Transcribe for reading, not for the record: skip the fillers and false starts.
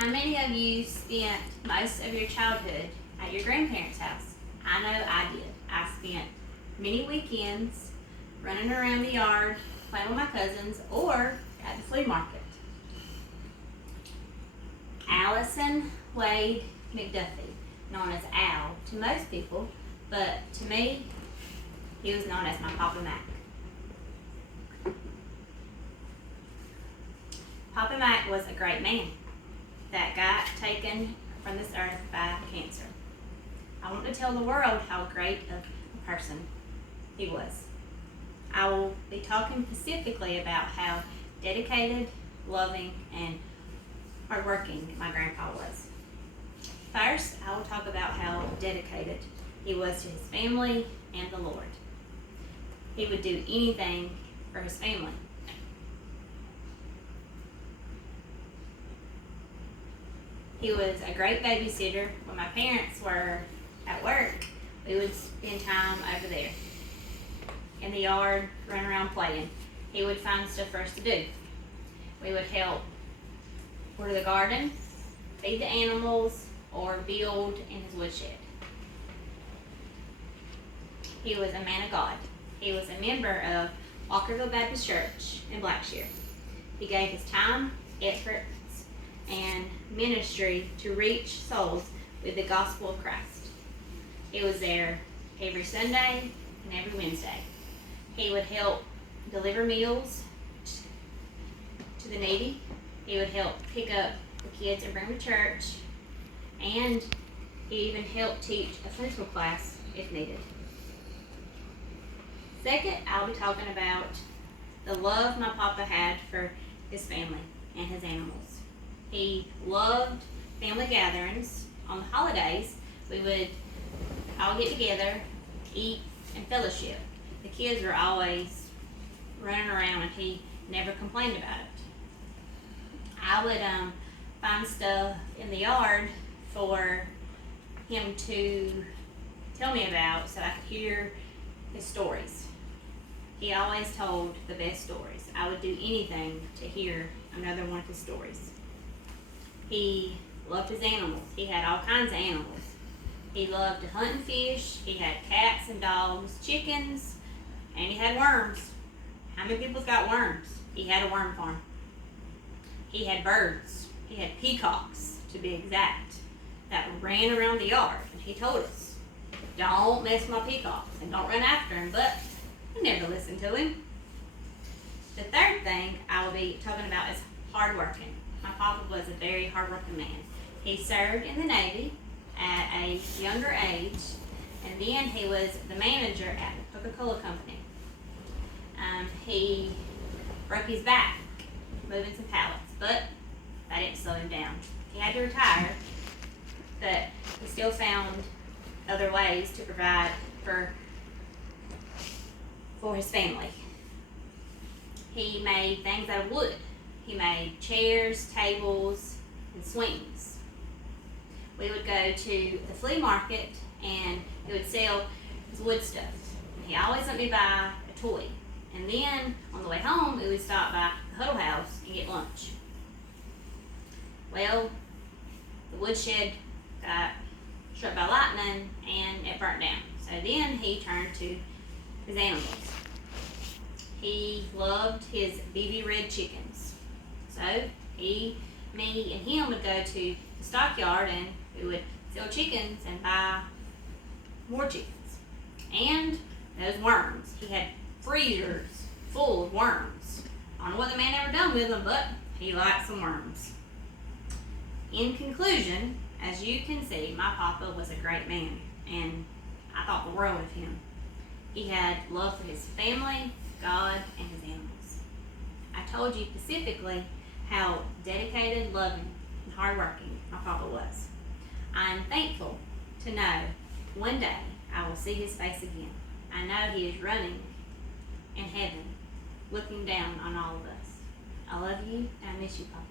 How many of you spent most of your childhood at your grandparents' house? I know I did. I spent many weekends running around the yard, playing with my cousins, or at the flea market. Allison Wade McDuffie, known as Al to most people, but to me, he was known as my Papa Mac. Papa Mac was a great man that got taken from this earth by cancer. I want to tell the world how great of a person he was. I will be talking specifically about how dedicated, loving, and hardworking my grandpa was. First, I will talk about how dedicated he was to his family and the Lord. He would do anything for his family. He was a great babysitter. When my parents were at work, we would spend time over there in the yard, run around playing. He would find stuff for us to do. We would help water the garden, feed the animals, or build in his woodshed. He was a man of God. He was a member of Walkerville Baptist Church in Blackshear. He gave his time, efforts, and ministry to reach souls with the gospel of Christ. He was there every Sunday and every Wednesday. He would help deliver meals to the needy. He would help pick up the kids and bring them to church. And he even helped teach a Sunday school class if needed. Second, I'll be talking about the love my papa had for his family and his animals. He loved family gatherings. On the holidays, we would all get together, eat, and fellowship. The kids were always running around and he never complained about it. I would find stuff in the yard for him to tell me about so I could hear his stories. He always told the best stories. I would do anything to hear another one of his stories. He loved his animals. He had all kinds of animals. He loved to hunt and fish. He had cats and dogs, chickens, and he had worms. How many people's got worms? He had a worm farm. He had birds. He had peacocks, to be exact, that ran around the yard. And he told us, don't mess with my peacocks and don't run after him, but I never listened to him. The third thing I will be talking about is hardworking. My papa was a very hardworking man. He served in the Navy at a younger age, and then he was the manager at the Coca-Cola Company. He broke his back moving some pallets, but that didn't slow him down. He had to retire, but he still found other ways to provide for his family. He made things out of wood. He made chairs, tables, and swings. We would go to the flea market and he would sell his wood stuff. He always let me buy a toy. And then on the way home, we would stop by the Huddle House and get lunch. Well, the woodshed got struck by lightning and it burnt down. So then he turned to his animals. He loved his BB red chickens. So me and him would go to the stockyard and we would sell chickens and buy more chickens. And those worms. He had freezers full of worms. I don't know what the man ever done with them, but he liked some worms. In conclusion, as you can see, my papa was a great man, and I thought the world of him. He had love for his family, God, and his animals. I told you specifically how dedicated, loving, and hardworking my papa was. I am thankful to know one day I will see his face again. I know he is running in heaven, looking down on all of us. I love you, and I miss you, Papa.